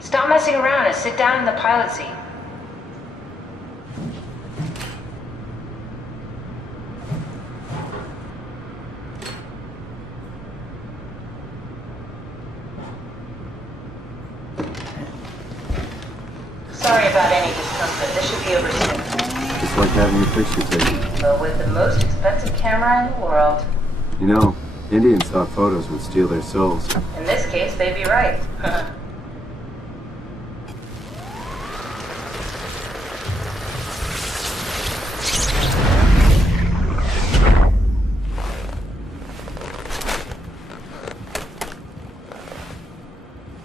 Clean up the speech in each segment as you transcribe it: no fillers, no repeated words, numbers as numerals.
Stop messing around and sit down in the pilot seat. Sorry about any discomfort. This should be over soon. It's like having your picture taken. But with the most expensive camera in the world. You know, Indians thought photos would steal their souls. In this case, they'd be right.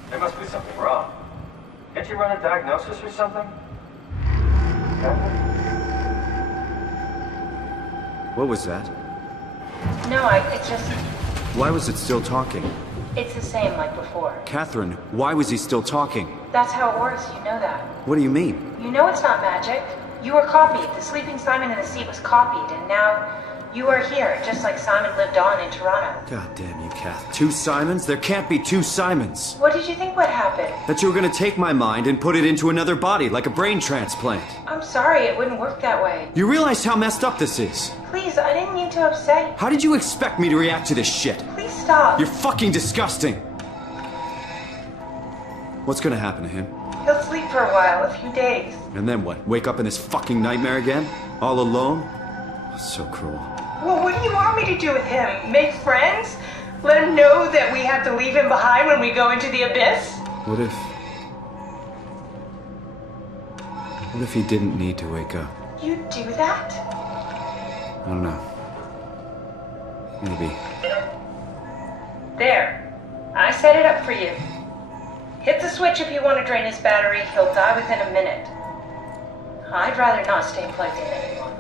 There must be something wrong. Can't you run a diagnosis or something? What was that? No, it's just... Why was it still talking? It's the same like before. Catherine, why was he still talking? That's how it works, you know that. What do you mean? You know it's not magic. You were copied. The sleeping Simon in the seat was copied, and now you are here, just like Simon lived on in Toronto. God damn you, Kath. 2 Simons? There can't be 2 Simons. What did you think would happen? That you were gonna take my mind and put it into another body, like a brain transplant. I'm sorry, it wouldn't work that way. You realize how messed up this is? Please, I didn't mean to upset you. How did you expect me to react to this shit? Please stop. You're fucking disgusting. What's gonna happen to him? He'll sleep for a while, a few days. And then what? Wake up in this fucking nightmare again? All alone? So cruel. Well, what do you want me to do with him? Make friends? Let him know that we have to leave him behind when we go into the abyss? What if he didn't need to wake up? You'd do that? I don't know. Maybe. There. I set it up for you. Hit the switch if you want to drain his battery. He'll die within a minute. I'd rather not stay plugged in any longer.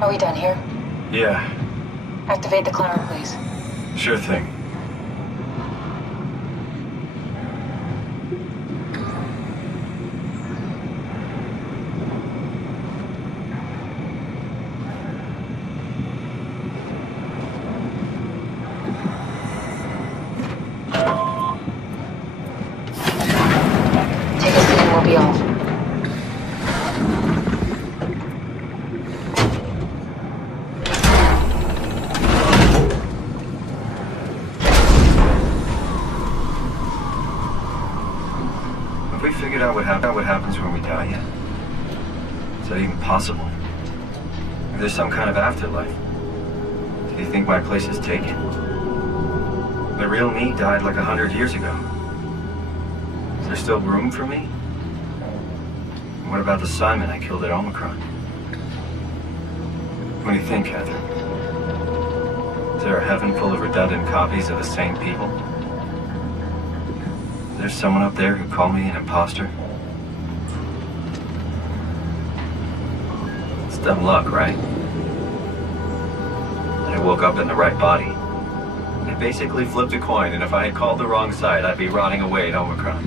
Are we done here? Yeah, Activate the climber, please. sure thing. Take a seat and we'll be off. Have we figured out what happens when we die yet? Is that even possible? If there's some kind of afterlife, do you think my place is taken? The real me died like 100 years ago. Is there still room for me? And what about the Simon I killed at Omicron? What do you think, Catherine? Is there a heaven full of redundant copies of the same people? Is there someone up there who called me an imposter? It's dumb luck, right? I woke up in the right body. I basically flipped a coin, and if I had called the wrong side, I'd be rotting away at Omicron.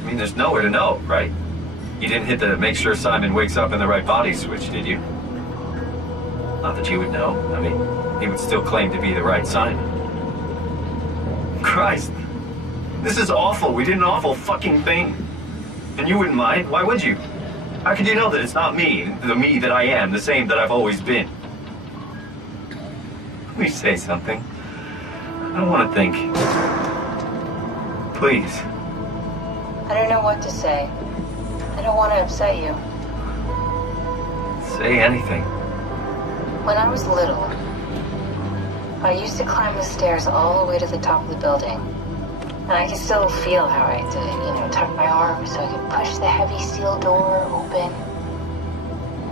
I mean, there's nowhere to know, right? You didn't hit the make sure Simon wakes up in the right body switch, did you? Not that you would know. I mean, he would still claim to be the right Simon. Christ. This is awful. We did an awful fucking thing. And you wouldn't mind? Why would you? How could you know that it's not me, the me that I am, the same that I've always been? Please say something. I don't want to think. Please. I don't know what to say. I don't want to upset you. Say anything. When I was little, I used to climb the stairs all the way to the top of the building. And I can still feel how I had to, tuck my arms so I could push the heavy steel door open.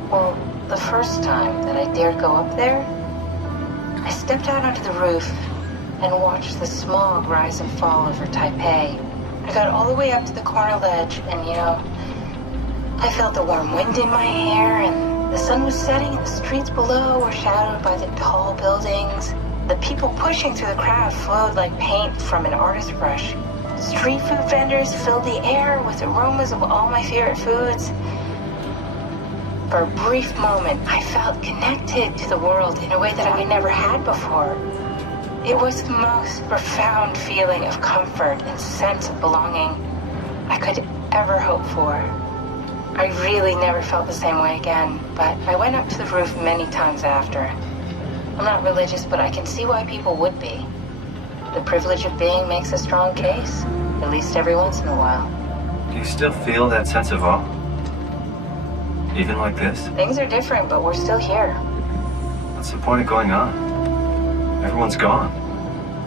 Well, the first time that I dared go up there, I stepped out onto the roof and watched the smog rise and fall over Taipei. I got all the way up to the corner ledge and, I felt the warm wind in my hair and the sun was setting and the streets below were shadowed by the tall buildings. The people pushing through the crowd flowed like paint from an artist's brush. Street food vendors filled the air with aromas of all my favorite foods. For a brief moment, I felt connected to the world in a way that I never had before. It was the most profound feeling of comfort and sense of belonging I could ever hope for. I really never felt the same way again, but I went up to the roof many times after. I'm not religious, but I can see why people would be. The privilege of being makes a strong case, at least every once in a while. Do you still feel that sense of awe? Even like this? Things are different, but we're still here. What's the point of going on? Everyone's gone.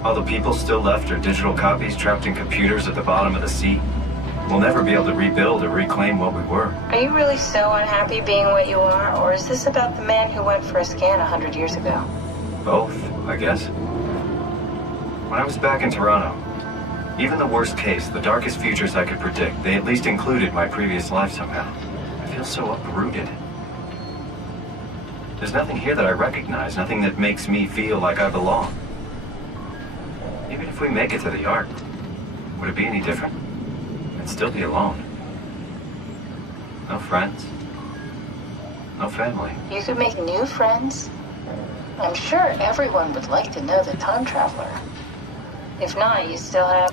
All the people still left are digital copies trapped in computers at the bottom of the sea. We'll never be able to rebuild or reclaim what we were. Are you really so unhappy being what you are, or is this about the man who went for a scan 100 years ago? Both, I guess. When I was back in Toronto, even the worst case, the darkest futures I could predict, they at least included my previous life somehow. I feel so uprooted. There's nothing here that I recognize, nothing that makes me feel like I belong. Even if we make it to the Ark, would it be any different? I'd still be alone. No friends. No family. You could make new friends. I'm sure everyone would like to know the time traveler. If not, you still have...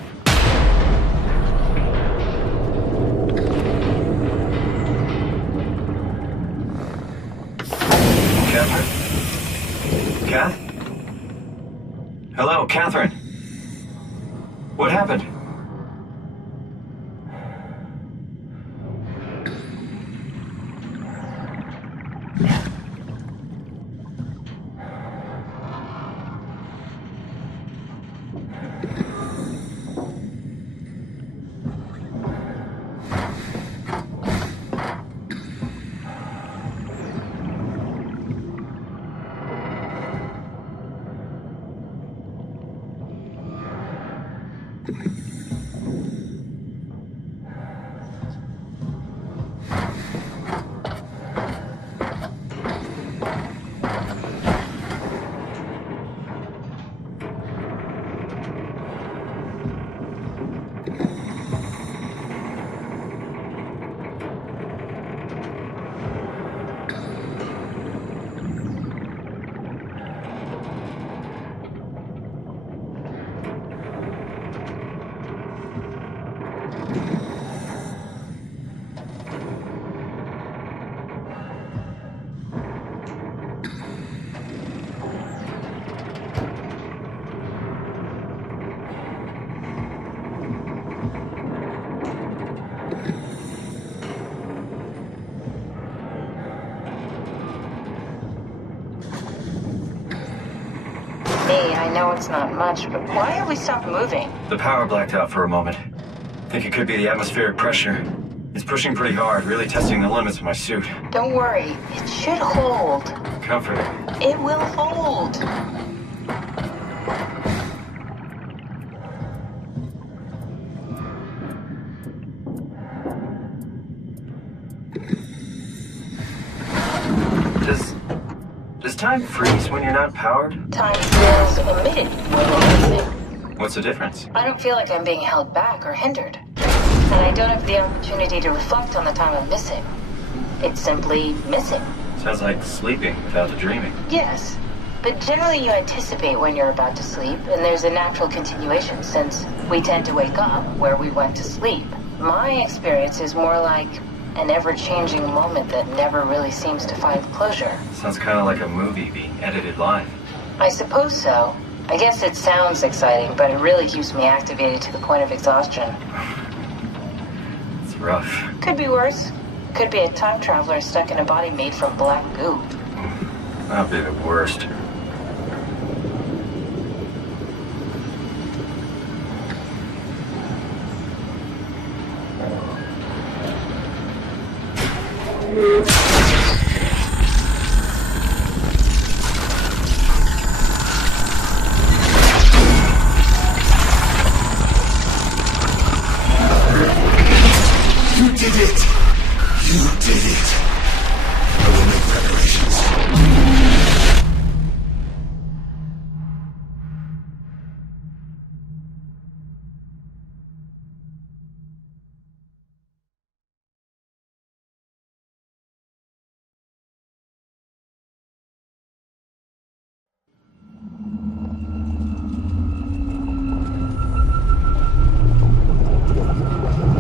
Catherine? Kath? Hello, Catherine. What happened? me, I know it's not much, but why have we stopped moving? The power blacked out for a moment. Think it could be the atmospheric pressure. It's pushing pretty hard, really testing the limits of my suit. Don't worry, it should hold. Comforting. It will hold. Does time freeze when you're not powered? Time feels emitted when we're moving. What's the difference? I don't feel like I'm being held back or hindered. And I don't have the opportunity to reflect on the time I'm missing. It's simply missing. Sounds like sleeping without the dreaming. Yes, but generally you anticipate when you're about to sleep, and there's a natural continuation since we tend to wake up where we went to sleep. My experience is more like an ever-changing moment that never really seems to find closure. Sounds kind of like a movie being edited live. I suppose so. I guess it sounds exciting, but it really keeps me activated to the point of exhaustion. It's rough. Could be worse. Could be a time traveler stuck in a body made from black goo. That'd be the worst. You did it! You did it! I will make preparations.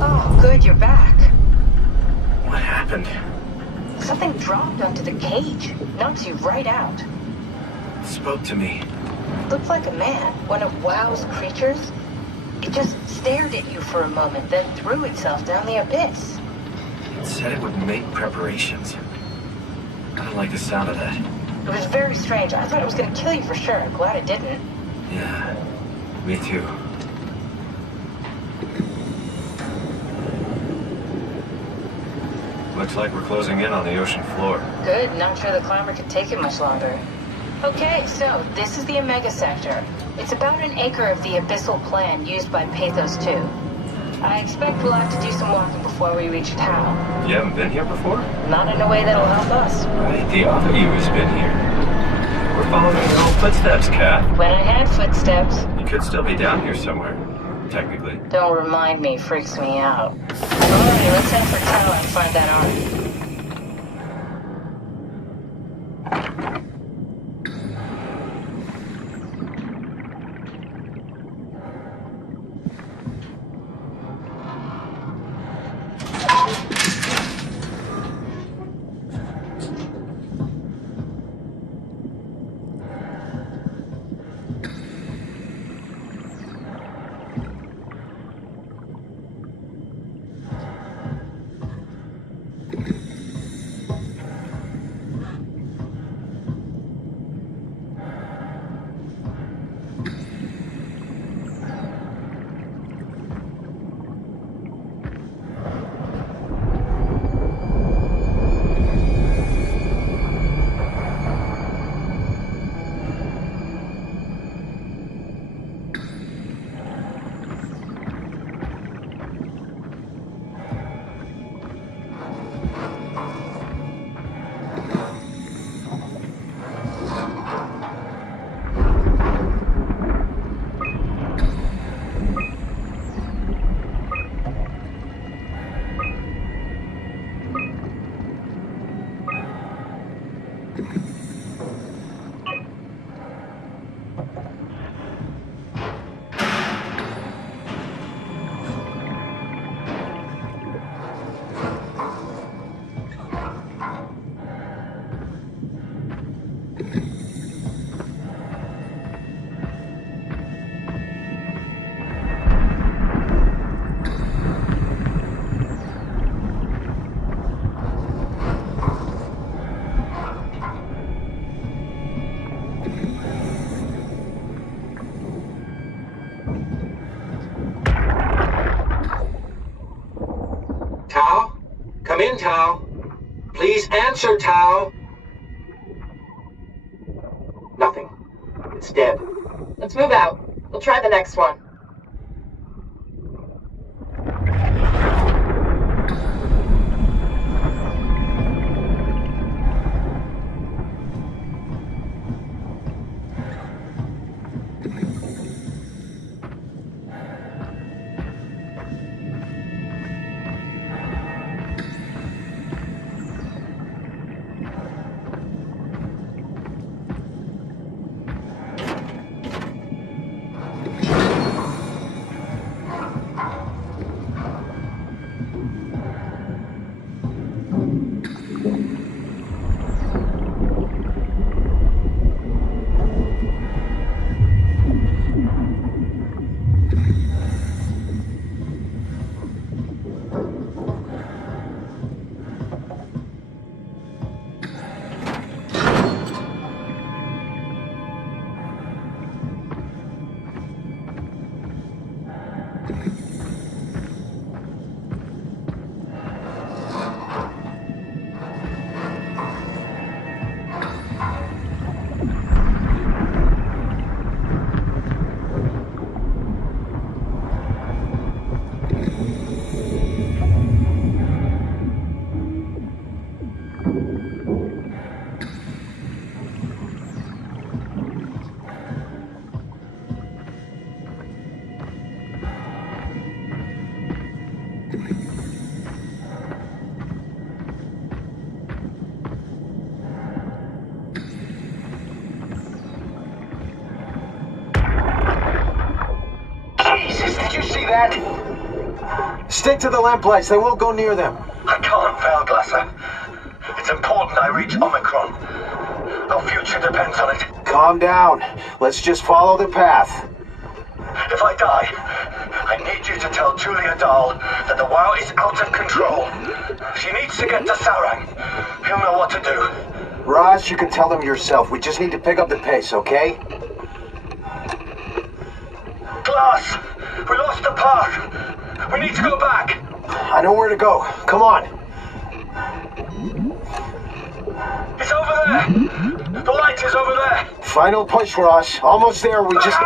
Oh, good, you're back. What happened? Something dropped onto the cage. Knocks you right out. It spoke to me. Looked like a man, one of WoW's creatures. It just stared at you for a moment, then threw itself down the abyss. It said it would make preparations. I don't like the sound of that. It was very strange. I thought it was going to kill you for sure. I'm glad it didn't. Yeah, me too. Looks like we're closing in on the ocean floor. Good, not sure the climber could take it much longer. Okay, so this is the Omega Sector. It's about an acre of the abyssal plan used by Pathos 2. I expect we'll have to do some walking before we reach town. You haven't been here before? Not in a way that'll help us. Right, the other you has been here. We're following your own footsteps, Kat. When I had footsteps, You could still be down here somewhere, technically. don't remind me, freaks me out. Alright, let's head for town and find that arm. Tao. Please answer, Tao. Nothing. It's dead. Let's move out. We'll try the next one. Stick to the lamplights. They won't go near them. I can't, Valglasser. It's important I reach Omicron. Our future depends on it. Calm down. Let's just follow the path. If I die, I need you to tell Julia Dahl that the WoW is out of control. She needs to get to Sarang. He'll know what to do. Raj, you can tell them yourself. We just need to pick up the pace, okay? Glass! We lost the path! We need to go back! I know where to go. Come on. It's over there! The light is over there! Final push, Raj. Almost there. We just...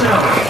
yourself.